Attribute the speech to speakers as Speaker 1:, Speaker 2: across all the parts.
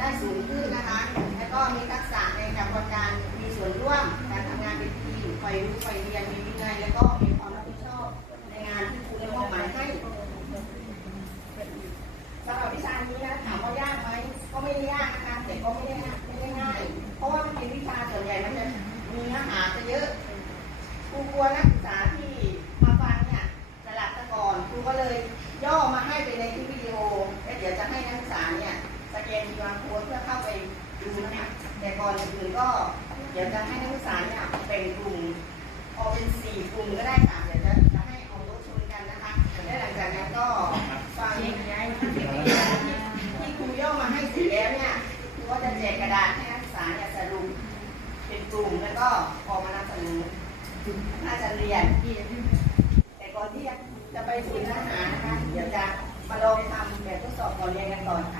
Speaker 1: ได้สูงขึ้นนะคะ แล้วก็มีทักษะในกระบวนการมีส่วนร่วม การทำงานเป็นทีมไฟรู้ไฟเรียน มีวินัย แล้วก็มีความรับผิดชอบในงานที่ครูได้มอบหมายให้สำหรับวิชานี้นะถามว่ายากไหมก็ไม่ได้ยากนะคะแต่ก็ไม่ได้ไม่ได้ง่าย เพราะว่ามันเป็นวิชาส่วนใหญ่มันจะมีเนื้อหาจะเยอะครูกลัวนัก แกน QR code เพื่อเข้าไปดูนะคะแต่ก่อนอื่นก็เดี๋ยวจะให้นักศึกษาเนี่ยแบ่งกลุ่มออกเป็นสี่กลุ่มก็ได้ค่ะเดี๋ยวจะจะให้เอารถชนกันนะคะและหลังจากนั้นก็ฟังที่ที่ครูย่อมาให้เสร็จแล้วเนี่ยครูก็จะแจกกระดาษให้นักศึกษาเนี่ยสรุปเป็นกลุ่มแล้วก็ออกมานำเสนอน่าจะเรียน แต่ก่อนที่จะไปสู่เนื้อหานะคะ เดี๋ยวจะมาลองทำแบบทดสอบก่อนเรียนกันก่อนค่ะ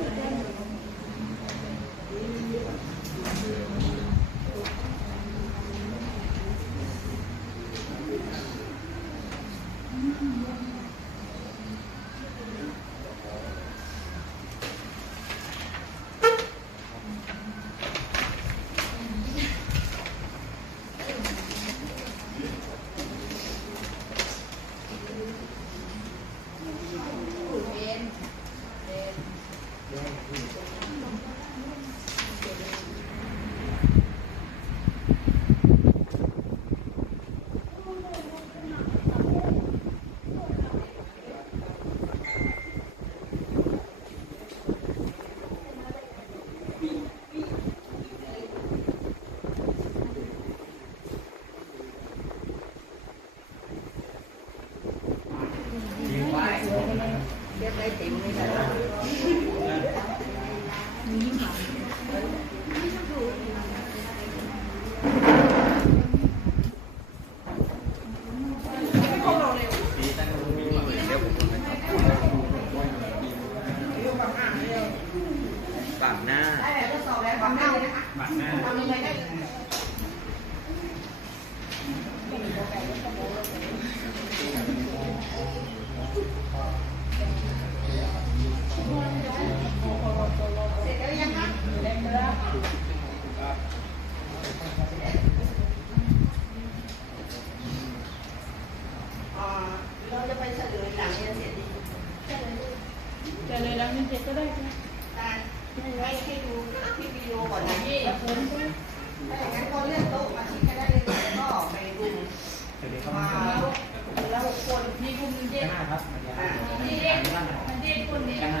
Speaker 1: ครั
Speaker 2: บ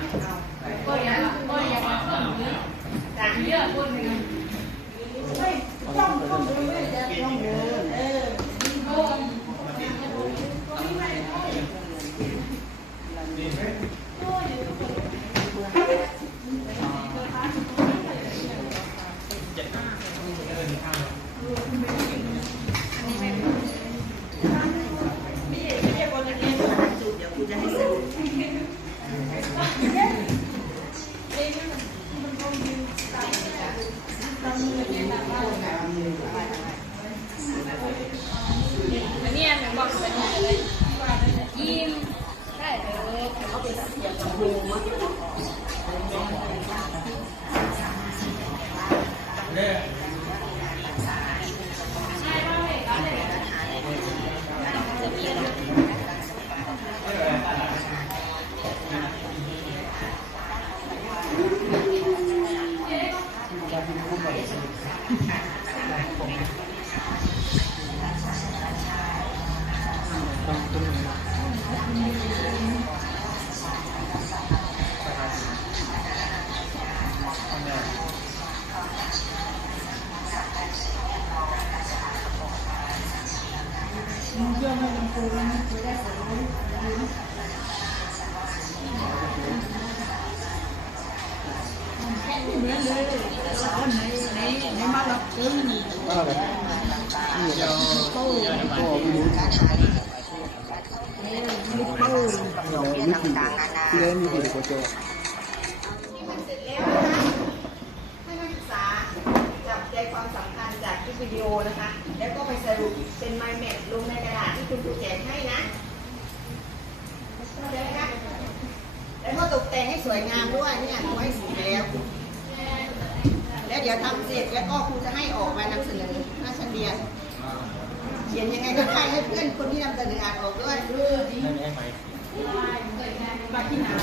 Speaker 1: วิ
Speaker 3: ดีโอนะ
Speaker 1: คะ แล้วก็ไปสรุปเป็นไมล์แมทลงในกระดาษที่คุณครูแจกให้นะเข้าใจไหมคะแล้วก็ตกแต่งให้สวยงามด้วยเนี่ยครูให้สีแล้ว แล้วเดี๋ยวทำเสร็จแล้วก็ครูจะให้ออกมานำเสนอหน้าชั้นเรียนเขียนยังไงก็ได้ให้เพื่อนคนที่นำเสนออ่านออกด้วย
Speaker 3: มาที่หนา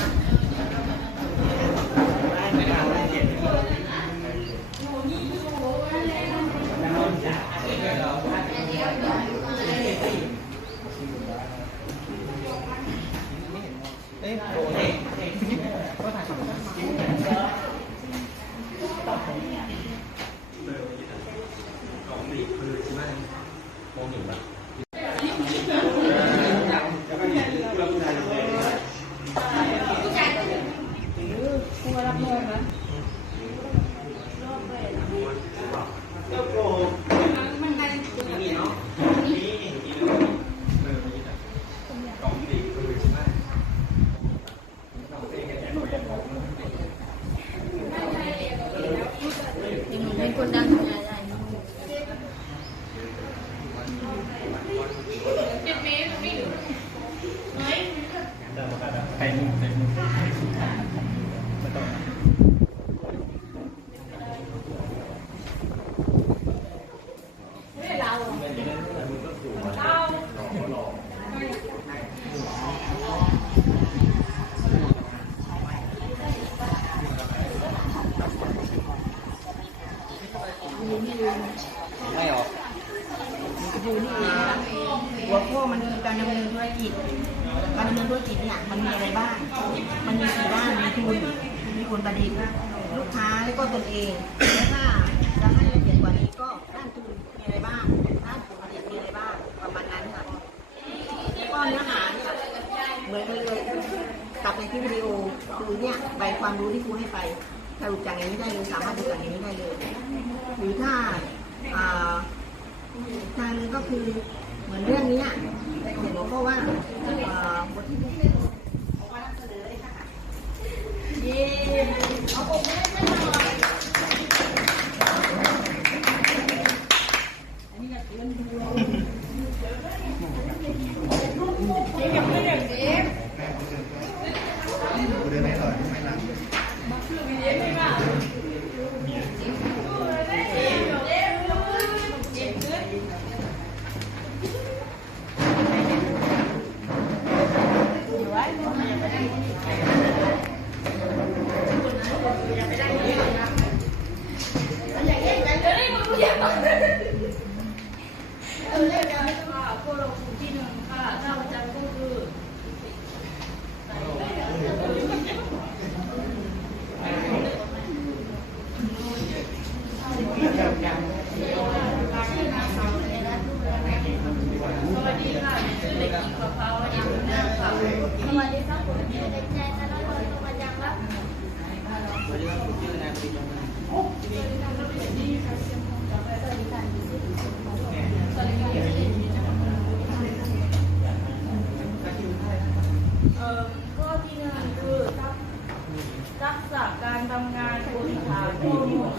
Speaker 3: เป็นคนดังงานได้อยู่นี่เองนะหัวข้อมันคือการดำเนินธุรกิจ การดำเนินธุรกิจเนี่ยมันมีอะไรบ้าง มันมีสี่ด้าน มีทุน มีผลประดิษฐ์ลูกค้าแล้วก็ ตนเองและถ้าจะให้ละเอียดกว่านี้ก็ด้านทุนมีอะไรบ้างด้านผลประดิษฐ์มีอะไรบ้างประมาณนั้นค่ะแล้วก็เนื้อหาเนี่ยเหมือนกันเลยกลับในที่วิดีโอคือเนี่ยใบความรู้ที่ครูให้ไปสรุปจากอย่างนี้ได้เลยสามารถดูจากอย่างนี้ได้เลยหรือถ้าทางนึงก็คือเหมือนเรื่องนี้ยเห็นบอกว่าเอ่อบทที่พิเศษออกมานำเสนอเลยค่ะเย้เอาอกไม่ไม่หน่อยเออเล่นกัน ค่ะผู้ลงทุนที่หนึ่งค่ะถ้าประจำก็คือ สวัสดีค่ะชื่อเด็กหญิงประภาวดีบุญนาคค่ะ
Speaker 4: สวัสดีครับผมชื่อเด็กชายธนพลสุวรรณยังครับ
Speaker 3: เอ่อข้อที่หนึ่งคือทักทักษะการทำงานคุณฐานข้อมูล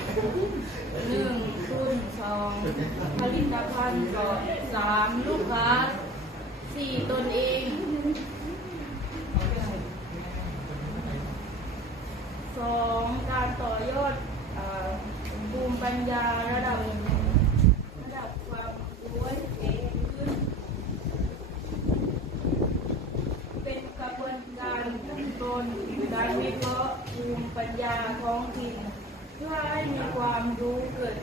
Speaker 3: หนึ่งทุนสอง ผลิตภัณฑ์สองสามลูกค้าสี่ตนเองสองการต่อยอดอ่อภูมิปัญญาระดับระดับความรู้เก่งขึ้น เป็นกระบวนการขั้นต้นการวิเคราะห์ภูมิปัญญาท้องถิ่นเพื่อให้มีความรู้เกิด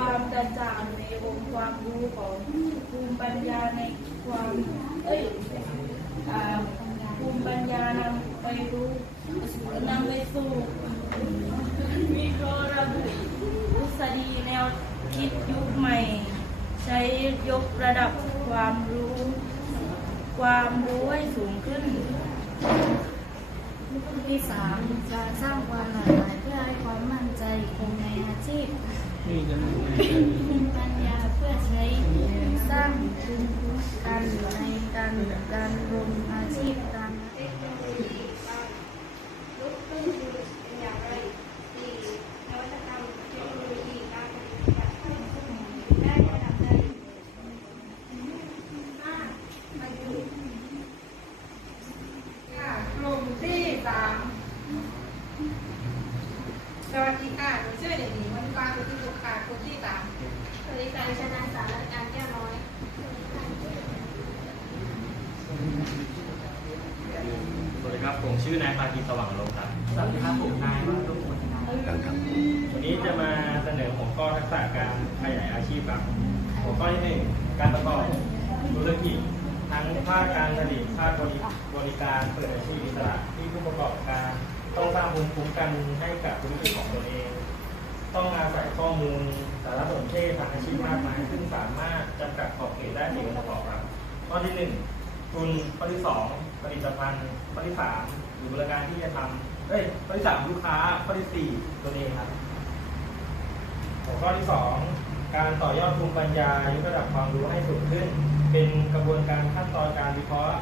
Speaker 3: ความกระจ่างในวงค์ความรู้ของภูมิปัญญาในความเอ้ยภูมิปัญญานำไปรู้นำไปสู่วิเคระห์ระบุทฤษฎีแนวคิดยุคใหม่
Speaker 5: ใช้ยกระดับความรู้ ความรู้ให้สูงขึ้น
Speaker 3: ที่สามการสร้างความหลากหลายเพื่อให้ความมั่นใจคงในอาชีพ ภูมิปัญญาเพื่อใช้สร้างภูมิคุ้มกันในการการรวมอาชีพการ
Speaker 2: ค่ะกลุ่มที่สามสวัสดีค่ะหนูชื่อเด็กหญิงวันกลางสุทธิสุขค่ะกลุ่มที่สาม
Speaker 3: สวัสดีการชนะสารการแก้วน้อย
Speaker 6: สวัสดีครับ ผม ชื่อนายพากินสว่างโลมครับ
Speaker 4: สวัสดีครับผมนายวัฒน์วัฒนา
Speaker 6: วันนี้จะมาเสนอหัวข้อทักษะการขยายอาชีพครับ หัวข้อที่หนึ่งการประกอบธุรกิจทั้งภาคการผลิตภาคบริบริการเปิดอาชีพอิสระที่ผู้ประกอบการต้องสร้างภูมิคุ้มกันให้กับธุรกิจของตนเอง ต้องอาศัยข้อมูลสารสนเทศทางอาชีพมากมายซึ่งสามารถจำกัดขอบเขตได้สี่องค์ประกอบครับข้อที่หนึ่งทุนข้อที่สอง ผลิตภัณฑ์ข้อที่สามหรือบริการที่จะทำเอ้ยข้อที่สามลูกค้าข้อที่สี่ตัวเองครับหัวข้อที่สองการต่อยอดภูมิปัญญายกระดับความรู้ให้สูงขึ้น เป็นกระบวนการขั้นตอนการวิเคราะห์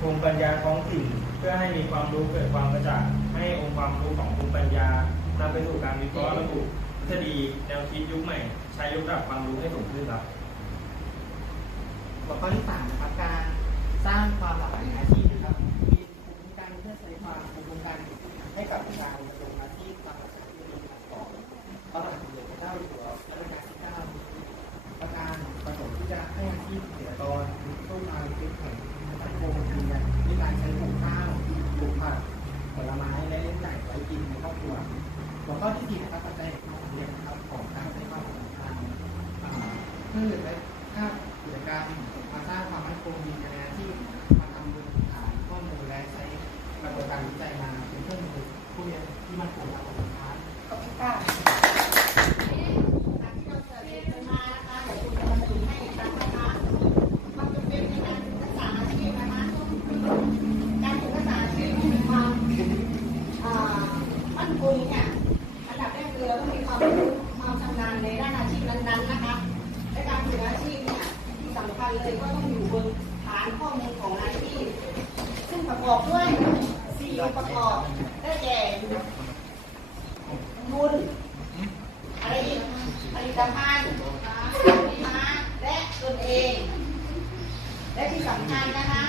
Speaker 6: ภูมิปัญญาท้องถิ่นเพื่อให้มีความรู้เกิดความกระจ่างให้องค์ความรู้ของภูมิปัญญานำไปสู่การวิเคราะห์ระบุทฤษฎีแนวคิดยุคใหม่ ใช้ยกระดับความรู้ให้สูงขึ้นครับ
Speaker 4: หัวข้อที่สามนะครับการ สร้างความหลากหลายอาชีพนะครับมีภูมิคุ้มกันเพื่อใช้ความภูมิคุ้มกันให้กับการดำรงอาชีพตามหลักการที่มีมาก่อนพระบาทสมเด็จพระเจ้าอยู่หัวรัชกาลที่เก้าประการประสงค์ที่จะให้อาชีพเกษตรกรมีต้นไม้เป็นแห่งสังคมเรียนด้วยการใช้ปลูกข้าวปลูกผักผลไม้และเลี้ยงไก่ไว้กินในครอบครัวหัวข้อที่สี่นะครับปัจจัยของเรียนนะครับของการใช้ความสำคัญพืชและ ข้อมูล
Speaker 1: ของงานที่ซึ่งประกอบด้วยสี่องค์ประกอบได้แก่ทุนอะไรอีกผลิตภัณฑ์สินค้าและตนเอง และที่สำคัญนะคะ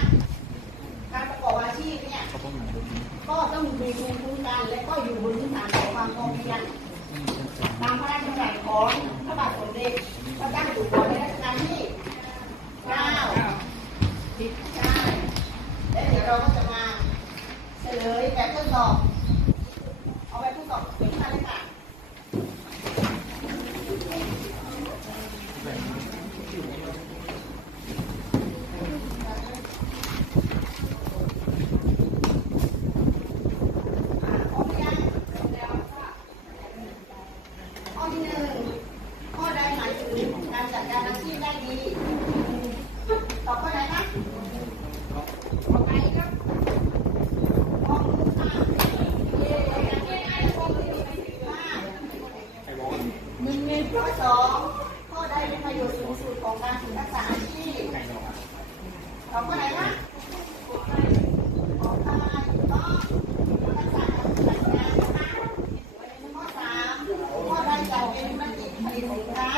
Speaker 1: การประกอบอาชีพเนี่ยก็ต้องมีภูมิคุ้มกันและก็อยู่บนพื้นฐานของความพอเพียงตามพระราชบัญญัติของพระบาทสมเด็จพระเจ้าอยู่หัวในรัชกาลที่9 ติดใช่แล้วเดี๋ยวเราก็จะมาเฉลยแบบทดสอบ ข้อไหนครับข้อมือค่ะเย้ข้อมือมีประสิทธิภาพมึงมีข้อสองข้อใดเป็นประโยชน์สูงสุดของการฝึกทักษะอาชีพตอบข้อไหนคะขอทานถูกต้อง ทักษะการจัดงานนะคะข้อสามข้อใดจะเป็นธุรกิจผลิตสินค้า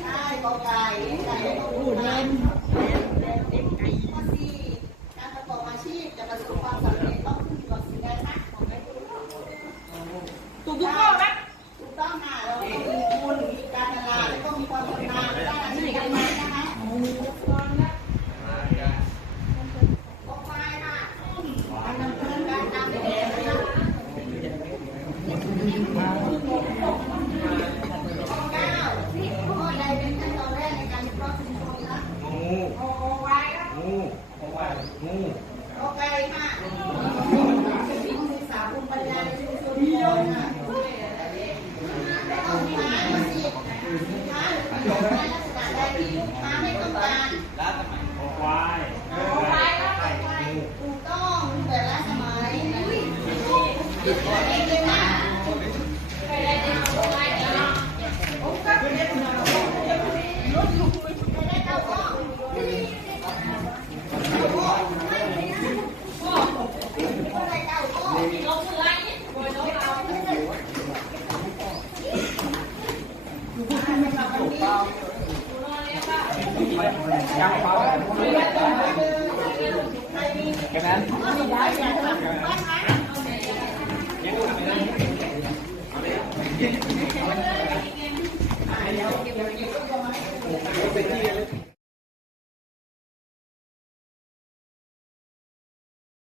Speaker 1: ใช่กอไก่เลี้ยงไก่และก็ปูเล่นข้อสี่การประกอบอาชีพจะประสบความสำเร็จต้องขึ้นอยู่กับสิ่งใดคะถูกทุกข้อไหมถูกต้องค่ะเราต้องมีทุนมีการตลาดแล้วก็มีความชำนาญด้านอาชีพการงานนะคะกอไก่ค่ะการดำเนินการตามแบบนะคะ ข้อเก้าข้อใดเป็นขั้นตอนแรกในการวิเคราะห์ชุมชนคะ
Speaker 6: งู
Speaker 1: โอ้ไว้ครับ
Speaker 6: งูงูงู
Speaker 1: โอ